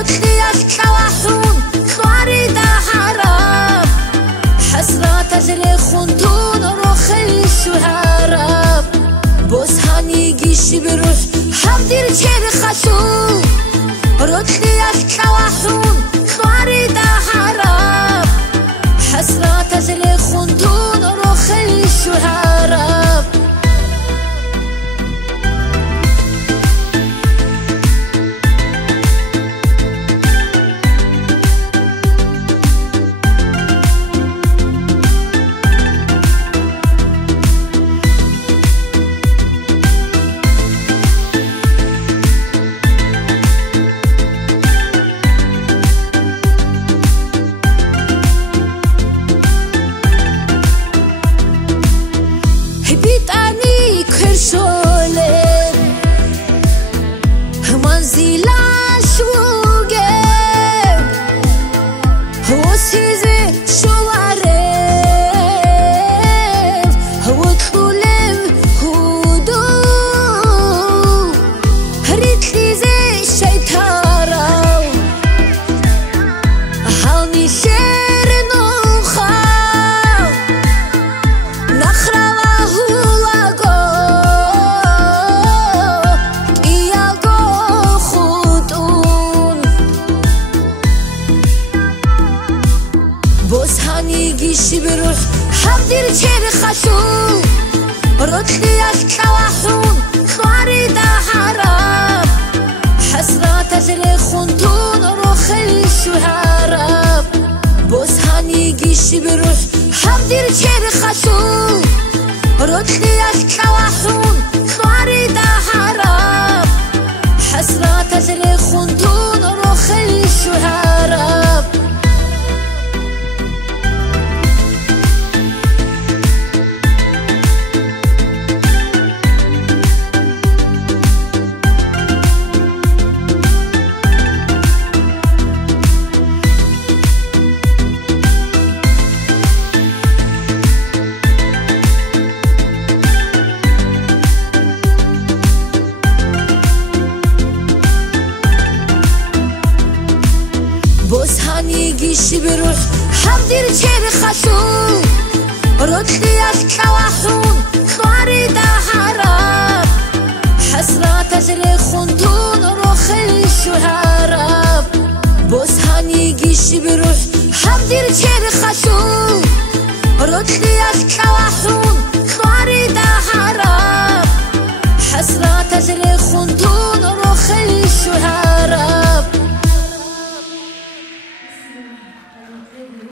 رتلي الكواحون خواري دا حرام حسرة تجري خنتون روخي الشهراب بوس هاني جيش بروح حمدير جير خشو رتلي الكواحون خواري دا حرام حسرة تجري خنتون روخي الشهراب جيشي بروح حمدير جير خشو رتلي الكواحون خواري دا حرام حسرة تجري خنتون روخي الشهراب بوس هاني جيشي بروح حمدير جير خشو رتلي الكواحون خواري دا حرام حسرة تجري خنتون روخي الشهراب بوس هاني جيشي بروح حمدير جير خشو رتلي الكواحون خواري دا حرام حسرة تجري خنتون روخي الشهراب بوس هاني جيشي بروح حمدير جير خشو رتلي الكواحون خواري دا حرام حسرة تجري خنتون